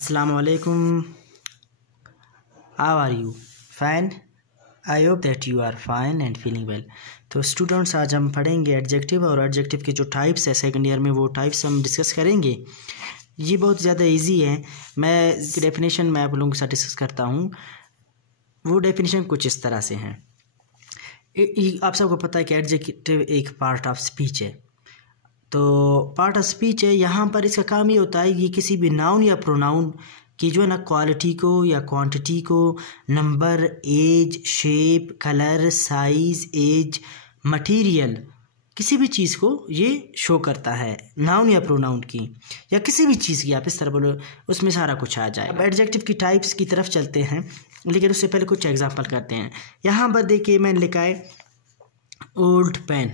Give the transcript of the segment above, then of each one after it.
Assalamualaikum. How are you? Fine. I hope that you are fine and feeling well. तो students आज हम पढ़ेंगे adjective और adjective के जो टाइप्स है सेकंड ईयर में वो टाइप्स हम डिस्कस करेंगे। ये बहुत ज़्यादा इजी है। मैं इसकी डेफिनेशन मैं आप लोगों के साथ डिस्कस करता हूँ। वो डेफिनेशन कुछ इस तरह से हैं। आप सबको पता है कि एडजेक्टिव एक पार्ट ऑफ स्पीच है। तो पार्ट ऑफ स्पीच है, यहाँ पर इसका काम ये होता है कि किसी भी नाउन या प्रोनाउन की जो है ना क्वालिटी को या क्वांटिटी को, number, age, shape, colour, size, age, material, किसी भी चीज़ को ये शो करता है। नाउन या प्रोनाउन की या किसी भी चीज़ की, आप इस तरह बोलो, उसमें सारा कुछ आ जाए। अब एडजेक्टिव की टाइप्स की तरफ चलते हैं, लेकिन उससे पहले कुछ एग्जांपल करते हैं। यहाँ पर देखिए मैंने लिखा है ओल्ड पेन।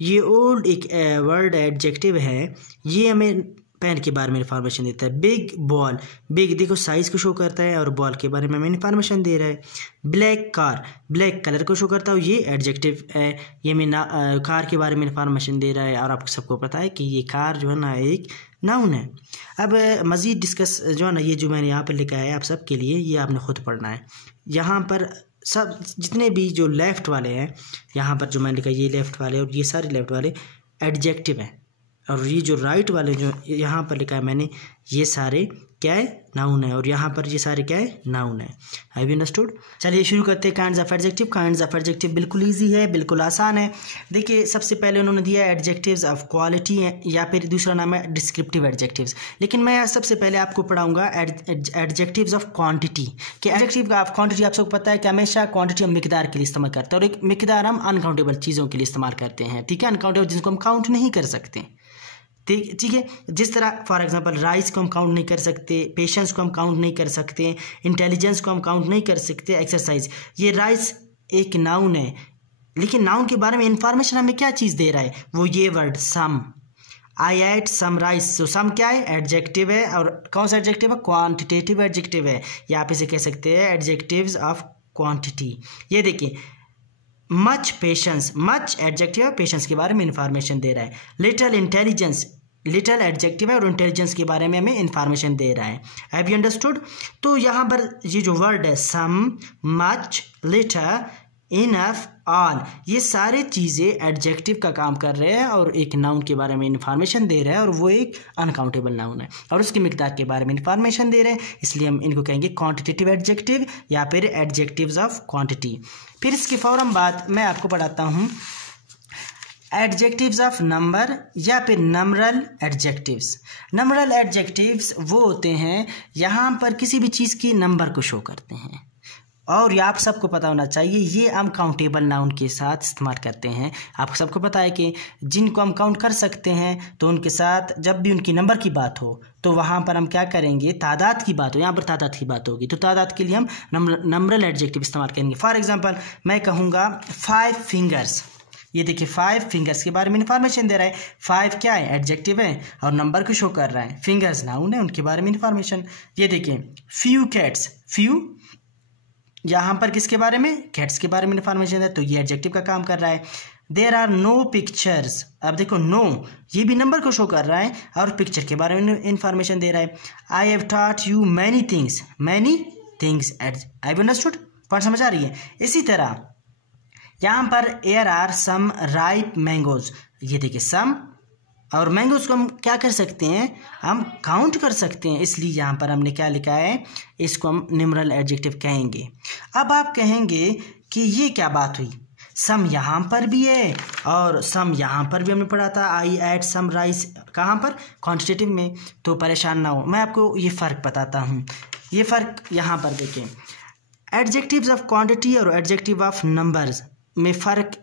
ये ओल्ड एक वर्ड एडजेक्टिव है। ये हमें पेन के बारे में इन्फॉर्मेशन देता है। बिग बॉल, बिग देखो साइज़ को शो करता है और बॉल के बारे में हमें इन्फॉर्मेशन दे रहा है। ब्लैक कार, ब्लैक कलर को शो करता है, ये एडजेक्टिव है। ये हमें कार के बारे में इन्फॉर्मेशन दे रहा है और आपको सबको पता है कि ये कार जो है ना एक नाउन है। अब मज़ीद डिस्कस जो है ना, ये जो मैंने यहाँ पर लिखा है आप सब के लिए, ये आपने खुद पढ़ना है। यहाँ पर सब जितने भी जो लेफ़्ट वाले हैं, यहाँ पर जो मैंने लिखा ये लेफ़्ट वाले और ये सारे लेफ़्ट वाले एडजेक्टिव हैं, और ये जो राइट वाले जो यहाँ पर लिखा है मैंने, ये सारे क्या है, नाउन है, और यहाँ पर ये सारे क्या है, नाउन है। Have you understood? चलिए शुरू करते हैं। Kinds of adjective. Kinds of adjective बिल्कुल इजी है, बिल्कुल आसान है। देखिए सबसे पहले उन्होंने दिया एडजेक्टिव्स ऑफ क्वालिटी है, या फिर दूसरा नाम है डिस्क्रिप्टिव एडजेक्टिव्स। लेकिन मैं सबसे पहले आपको पढ़ाऊंगा एडजेक्टिव्स ऑफ क्वांटिटी। कि एडजेक्टिव का ऑफ क्वांटिटी आप सबको पता है कि हमेशा क्वांटिटी हम मिकदार के लिए इस्तेमाल करते हैं, और एक मिकदार हम अनकाउंटेबल चीज़ों के लिए इस्तेमाल करते हैं। ठीक है, अनकाउंटेबल जिनको हम काउंट नहीं कर सकते। ठीक है, जिस तरह फॉर एग्जांपल राइस को हम काउंट नहीं कर सकते, पेशेंस को हम काउंट नहीं कर सकते, इंटेलिजेंस को हम काउंट नहीं कर सकते, एक्सरसाइज। ये राइस एक नाउन है, लेकिन नाउन के बारे में इंफॉर्मेशन हमें क्या चीज़ दे रहा है, वो ये word some. I ate some rice. तो सम क्या है, एडजेक्टिव है, और कौन सा एडजेक्टिव है, क्वान्टिटेटिव एडजेक्टिव है, या आप इसे कह सकते हैं एडजेक्टिव्स ऑफ क्वान्टिटी। ये देखिए मच पेशेंस, मच एडजेक्टिव है, पेशेंस के बारे में इंफॉर्मेशन दे रहा है। लिटिल इंटेलिजेंस, लिटिल एडजेक्टिव है और इंटेलिजेंस के बारे में हमें इंफॉर्मेशन दे रहा है। Have you understood? तो यहाँ पर ये जो वर्ड है सम, मच, लिटिल, इनफ, ऑल, ये सारे चीज़ें एडजेक्टिव का काम कर रहे हैं और एक नाउन के बारे में इंफॉर्मेशन दे रहे हैं, और वो एक अनकाउंटेबल नाउन है और उसकी मिकदार के बारे में इंफॉर्मेशन दे रहे हैं। इसलिए हम इनको कहेंगे क्वांटिटेटिव एडजेक्टिव या फिर एडजेक्टिव्स ऑफ क्वांटिटी। फिर इसके फ़ौरन बाद मैं आपको पढ़ाता हूँ एडजेक्टिव्स ऑफ नंबर या फिर नंबरल एडजेक्टिव्स। नंबरल एडजेक्टिव्स वो होते हैं यहाँ पर किसी भी चीज़ की नंबर को शो करते हैं, और ये आप सबको पता होना चाहिए, ये हम काउंटेबल नाउन के साथ इस्तेमाल करते हैं। आप सबको पता है कि जिनको हम काउंट कर सकते हैं तो उनके साथ जब भी उनकी नंबर की बात हो तो वहाँ पर हम क्या करेंगे, तादाद की बात हो, यहाँ पर तादाद की बात होगी तो तादाद के लिए हम नंबरल एडजेक्टिव इस्तेमाल करेंगे। फॉर एग्जांपल मैं कहूँगा 5 फिंगर्स। ये देखिए 5 फिंगर्स के बारे में इंफॉर्मेशन दे रहा है। 5 क्या है, एडजेक्टिव है और नंबर को शो कर रहा है। फिंगर्स नाउन है, उनके बारे में इंफॉर्मेशन। ये देखिए फ्यू कैट्स, फ्यू यहाँ पर किसके बारे में, कैट्स के बारे में इंफॉर्मेशन है, तो ये एडजेक्टिव का काम कर रहा है। देयर आर नो पिक्चर्स, अब देखो नो ये भी नंबर को शो कर रहा है और पिक्चर के बारे में इंफॉर्मेशन दे रहा है। I have taught you many things, many things, I have understood, point समझ आ रही है। इसी तरह यहाँ पर here are some ripe mangoes. ये देखिए सम और मैंगोज को हम क्या कर सकते हैं, हम काउंट कर सकते हैं, इसलिए यहाँ पर हमने क्या लिखा है, इसको हम न्यूमरल एडजेक्टिव कहेंगे। अब आप कहेंगे कि ये क्या बात हुई, सम यहाँ पर भी है और सम यहाँ पर भी हमने पढ़ा था, आई एट सम राइस, कहाँ पर, क्वांटिटेटिव में। तो परेशान ना हो, मैं आपको ये फ़र्क बताता हूँ। ये फ़र्क यहाँ पर देखें, एडजेक्टिव्स ऑफ क्वांटिटी और एडजेक्टिव ऑफ नंबर्स में फ़र्क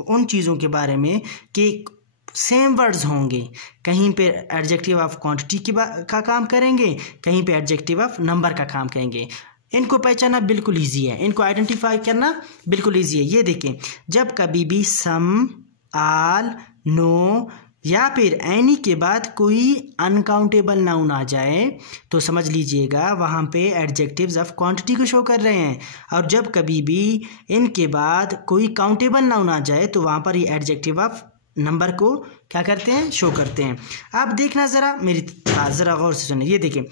उन चीज़ों के बारे में कि सेम वर्ड्स होंगे, कहीं पे एडजेक्टिव ऑफ क्वांटिटी का काम करेंगे, कहीं पे एडजेक्टिव ऑफ नंबर का काम करेंगे। इनको पहचानना बिल्कुल इजी है, इनको आइडेंटिफाई करना बिल्कुल इजी है। ये देखें जब कभी भी सम, ऑल, नो या फिर एनी के बाद कोई अनकाउंटेबल नाउन आ जाए तो समझ लीजिएगा वहाँ पे एडजेक्टिव्स ऑफ क्वांटिटी को शो कर रहे हैं, और जब कभी भी इनके बाद कोई काउंटेबल नाउन आ जाए तो वहाँ पर ये एडजेक्टिव ऑफ नंबर को क्या करते हैं, शो करते हैं। आप देखना ज़रा मेरी ज़रा गौर से सुनिए। ये देखिए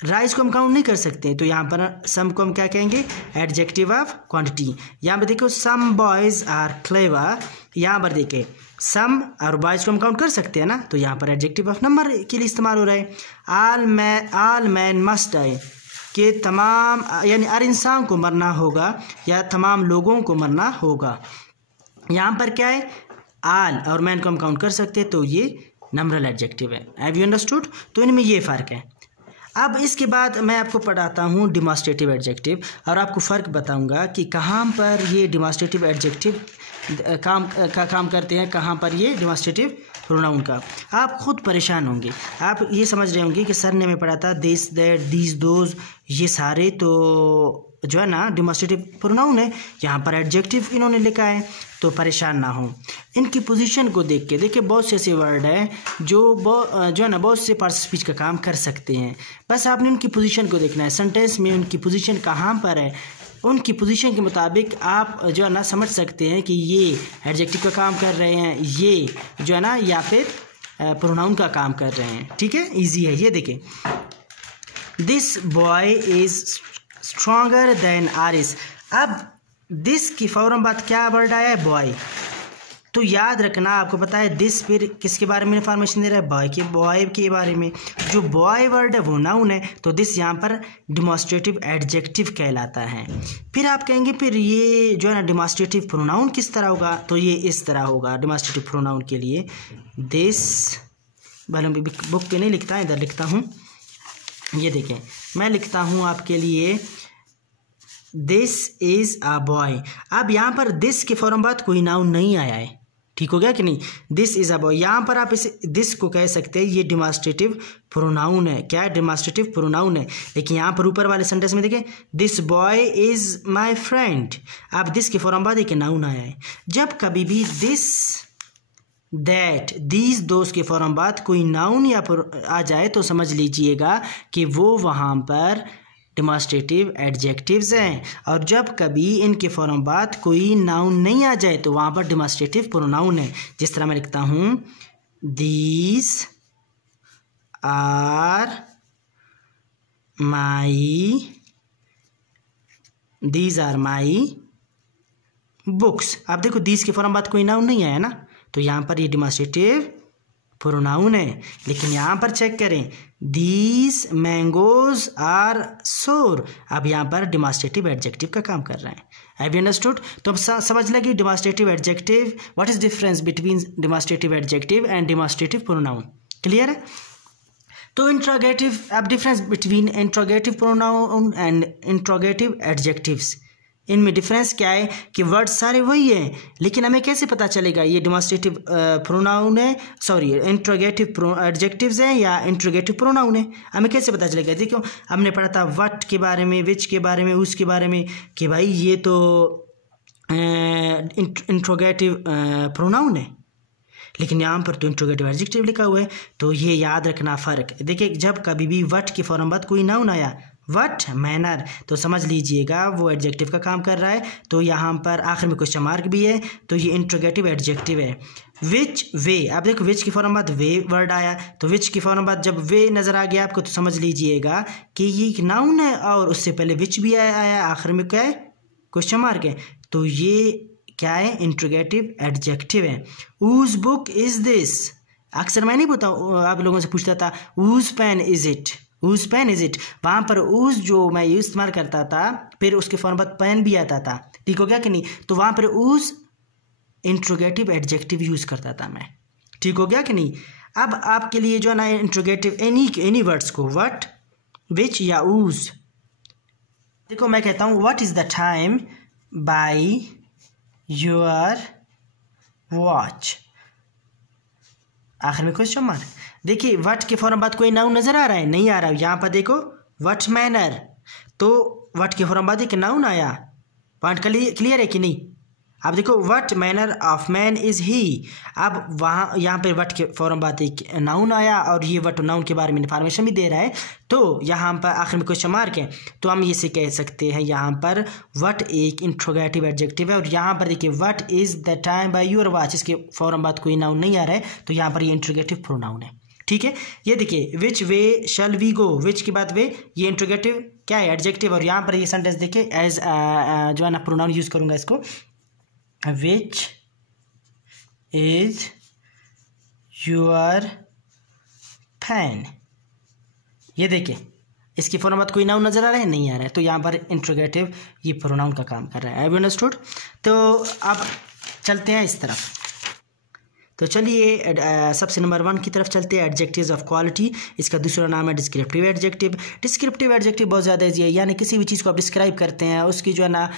राइस को हम काउंट नहीं कर सकते, तो यहाँ पर सम को हम क्या कहेंगे, एडजेक्टिव ऑफ क्वांटिटी। यहाँ पर देखो सम बॉयज़ आर क्लेवर, यहाँ पर देखें सम और बॉयज़ को हम काउंट कर सकते हैं ना, तो यहाँ पर एडजेक्टिव ऑफ नंबर के लिए इस्तेमाल हो रहा है। ऑल मैन मस्ट डाई, कि तमाम यानी हर इंसान को मरना होगा या तमाम लोगों को मरना होगा। यहाँ पर क्या है, ऑल और मैन को हम काउंट कर सकते हैं, तो ये नंबरल एडजेक्टिव है। Have you understood? तो इनमें ये फ़र्क है। अब इसके बाद मैं आपको पढ़ाता हूँ डिमॉन्स्ट्रेटिव एडजेक्टिव और आपको फ़र्क बताऊँगा कि कहाँ पर ये डिमॉन्स्ट्रेटिव एडजेक्टिव काम करते हैं, कहाँ पर ये डिमॉन्स्ट्रेटिव प्रोनाउन का। आप खुद परेशान होंगे, आप ये समझ रहे होंगे कि सर ने हमें पढ़ा था दिस दैट दीज दोज, ये सारे तो जो है ना डिमॉन्स्ट्रेटिव प्रोनाउन है, यहाँ पर एडजेक्टिव इन्होंने लिखा है, तो परेशान ना हो। इनकी पोजीशन को देख के देखिए बहुत से ऐसे वर्ड हैं जो है ना बहुत से पार्ट्स स्पीच का काम कर सकते हैं, बस आपने उनकी पोजीशन को देखना है। सेंटेंस में उनकी पोजीशन कहाँ पर है, उनकी पोजीशन के मुताबिक आप जो है ना समझ सकते हैं कि ये एडजेक्टिव का काम कर रहे हैं, ये जो है ना या फिर प्रोनाउन का काम कर रहे हैं। ठीक है, ईजी है। ये देखें, this boy is stronger than Aris. अब दिस की फौरन बाद क्या वर्ड आया है, बॉय। तो याद रखना, आपको पता है दिस फिर किसके बारे में इन्फॉर्मेशन दे रहा है, बॉय के बारे में। जो बॉय वर्ड है वो नाउन है, तो दिस यहाँ पर डिमॉन्स्ट्रेटिव एडजेक्टिव कहलाता है। फिर आप कहेंगे फिर ये जो है ना डिमॉन्स्ट्रेटिव प्रोनाउन किस तरह होगा, तो ये इस तरह होगा। डिमॉन्स्ट्रेटिव प्रोनाउन के लिए दिस, भले बुक पे नहीं लिखता, इधर लिखता हूँ। ये देखें, मैं लिखता हूँ आपके लिए दिस इज़ अ बॉय। अब यहाँ पर दिस के फौरन बाद कोई नाउन नहीं आया है, ठीक हो गया कि नहीं। दिस इज़ अ बॉय, यहाँ पर आप इसे दिस को कह सकते हैं, ये डिमॉन्स्ट्रेटिव प्रोनाउन है। क्या है, डिमॉन्स्ट्रेटिव प्रोनाउन है। लेकिन यहाँ पर ऊपर वाले सेंटेंस में देखें, this boy is my friend. अब दिस के फौरन बाद एक नाउन आया है। जब कभी भी दिस दैट दीज दोस्त के फौरन बाद कोई नाउन या आ जाए तो समझ लीजिएगा कि वो वहाँ पर डिमॉन्स्ट्रेटिव एडजेक्टिव्स हैं। और जब कभी इनके फौरन बाद कोई नाउन नहीं आ जाए तो वहाँ पर डिमॉन्स्ट्रेटिव प्रोनाउन है। जिस तरह मैं लिखता हूँ, दीज आर माई बुक्स। अब देखो दीज के फौरन बाद कोई नाउन नहीं आया ना, तो यहाँ पर ये डिमॉन्स्ट्रेटिव प्रोनाउन है। लेकिन यहाँ पर चेक करें, दीज मैंगोज आर सोर। अब यहाँ पर डिमॉन्स्ट्रेटिव एडजेक्टिव का काम कर रहा है। Have you understood? तो अब समझ लगी demonstrative adjective, what is difference between demonstrative adjective and demonstrative pronoun. Clear है? तो इंट्रोगेटिव, अब difference between interrogative pronoun and interrogative adjectives, इनमें डिफरेंस क्या है कि वर्ड सारे वही हैं, लेकिन हमें कैसे पता चलेगा ये डिमॉन्स्ट्रेटिव प्रोनाउन है, सॉरी इंट्रोगेटिव एडजेक्टिव्स हैं या इंट्रोगेटिव प्रोनाउन है, हमें कैसे पता चलेगा। देखो हमने पढ़ा था व्हाट के बारे में, विच के बारे में, उसके बारे में, कि भाई ये तो इंट्रोगेटिव प्रोनाउन है, लेकिन यहाँ पर तो इंट्रोगेटिव एडजेक्टिव लिखा हुआ है। तो ये याद रखना फ़र्क। देखिए जब कभी भी व्हाट के फौरन बाद कोई नाउन आया, व्हाट मैनर, तो समझ लीजिएगा वो एडजेक्टिव का काम कर रहा है। तो यहाँ पर आखिर में क्वेश्चन मार्क भी है, तो ये इंट्रोगेटिव एडजेक्टिव है। विच वे, आप देखो विच की फौरन बाद वे वर्ड आया, तो विच की फौरन बाद जब वे नज़र आ गया आपको तो समझ लीजिएगा कि ये नाउन है और उससे पहले विच भी आया, आखिर में क्या है, क्वेश्चन मार्क है। तो ये क्या है, इंट्रोगेटिव एडजेक्टिव है। ऊज बुक इज दिस, अक्सर मैं नहीं आप लोगों से पूछता था whose pen is it, whose pen is it, वहाँ पर ऊज जो मैं इस्तेमाल करता था फिर उसके फौरन बाद पेन भी आता था, ठीक हो गया कि नहीं। तो वहाँ पर ऊज इंट्रोगेटिव एडजेक्टिव यूज़ करता था मैं, ठीक हो गया कि नहीं। अब आपके लिए जो है ना इंट्रोगेटिव एनी वर्ड्स को व्हाट, विच या ऊज, देखो मैं कहता हूँ what is the time by your watch, आखिर में क्वेश्चन मार्क। देखिए व्हाट के फौरन बाद कोई नाउन नजर आ रहा है, नहीं आ रहा है। यहाँ पर देखो व्हाट मैनर, तो व्हाट के फौरन बाद एक नाउन आया, पॉइंट क्लियर है कि नहीं। अब देखो what manner of man is he, अब वहाँ यहाँ पे व्हाट के फौरन बाद एक नाउन आया और ये व्हाट नाउन के बारे में इंफॉर्मेशन भी दे रहा है, तो यहाँ पर आखिर में क्वेश्चन मार्क है। तो हम इसे कह सकते हैं यहाँ पर व्हाट एक इंट्रोगेटिव एडजेक्टिव है। और यहाँ पर देखिए what is the time by your watch, इसके फौरन बाद कोई नाउन नहीं आ रहा है, तो यहाँ पर ये इंट्रोगेटिव प्रोनाउन है, ठीक है। ये देखिए विच वे शैल वी गो, विच के बाद वे, ये इंट्रोगेटिव क्या है, एडजेक्टिव। और यहाँ पर ये सेंटेंस देखिए एज जो है ना प्रोनाउन यूज करूंगा इसको, विच इज योर फैन। ये देखिए इसकी फॉर्म बाद कोई नाउन नजर आ रहा है, नहीं आ रहा है, तो यहाँ पर इंट्रोगेटिव ये प्रोनाउन का काम कर रहा है। Have you understood? तो अब चलते हैं इस तरफ। तो चलिए सबसे नंबर 1 की तरफ चलते हैं, एडजेक्टिव्स ऑफ क्वालिटी। इसका दूसरा नाम है डिस्क्रिप्टिव एडजेक्टिव। डिस्क्रिप्टिव एडजेक्टिव बहुत ज़्यादा ईजी है, यानी किसी भी चीज़ को आप डिस्क्राइब करते हैं, उसकी जो है ना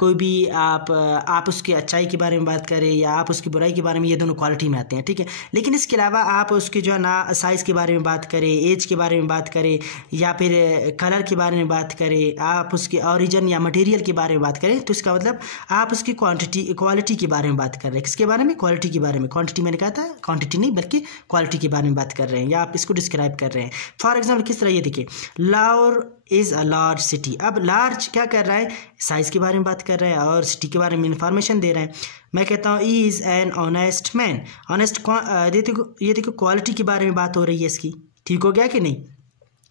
कोई भी आप उसकी अच्छाई के बारे में बात करें या आप उसकी बुराई के बारे में, ये दोनों क्वालिटी में आते हैं, ठीक है। लेकिन इसके अलावा आप उसकी जो है ना साइज़ के बारे में बात करें, एज के बारे में बात करें, या फिर कलर के बारे में बात करें, आप उसके ऑरिजिन या मटेरियल के बारे में बात करें, तो इसका मतलब आप उसकी क्वालिटी के बारे में बात कर रहे हैं। किसके बारे में? क्वालिटी के बारे में। क्वांटिटी मैंने कहा था, क्वांटिटी नहीं बल्कि क्वालिटी के बारे में बात कर रहे हैं, या आप इसको डिस्क्राइब कर रहे हैं। फॉर एग्जाम्पल किस तरह, ये देखिए Lahore is a large city. अब लार्ज क्या कर रहा है? साइज़ के बारे में बात कर रहा है और सिटी के बारे में इंफॉर्मेशन दे रहा है। मैं कहता हूँ he is an honest man. Honest ये देखो क्वालिटी के बारे में बात हो रही है इसकी, ठीक हो गया कि नहीं?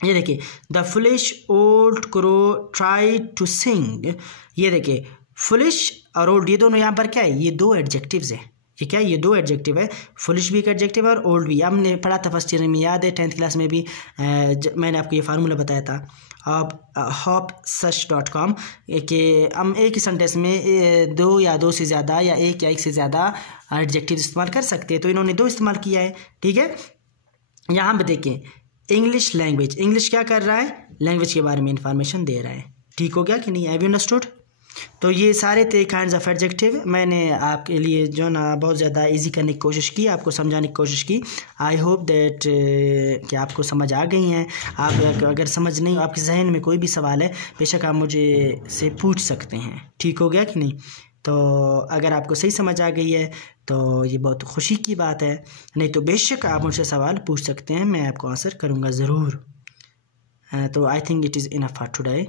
ये देखिए the foolish old crow try to sing. ये देखिए फुलिश और ओल्ड, ये दोनों यहाँ पर क्या है? ये दो एडजेक्टिव्स हैं। ये क्या है? ये दो एडजेक्टिव है। फुलिश भी एक एडजेक्टिव है और ओल्ड भी। हमने पढ़ा था फर्स्ट ईयर में, याद है 10th क्लास में भी मैंने आपको ये फार्मूला बताया था hopsearch.com कि हम एक ही सेंटेंस में दो या दो से ज़्यादा या एक से ज़्यादा एडजेक्टिव इस्तेमाल कर सकते हैं। तो इन्होंने दो इस्तेमाल किया है, ठीक है। यहाँ पे देखें इंग्लिश लैंग्वेज, इंग्लिश क्या कर रहा है? लैंग्वेज के बारे में इंफॉर्मेशन दे रहा है, ठीक हो गया कि नहीं? Have you understood? तो ये सारे थे काइंड्स ऑफ एडजेक्टिव। मैंने आपके लिए जो ना बहुत ज़्यादा इजी करने की कोशिश की, आपको समझाने की कोशिश की। आई होप दैट कि आपको समझ आ गई हैं। आप अगर समझ नहीं, आपके जहन में कोई भी सवाल है, बेशक आप मुझे से पूछ सकते हैं, ठीक हो गया कि नहीं? तो अगर आपको सही समझ आ गई है तो ये बहुत खुशी की बात है, नहीं तो बेशक आप मुझसे सवाल पूछ सकते हैं, मैं आपको आंसर करूँगा ज़रूर। तो I think it is enough for today.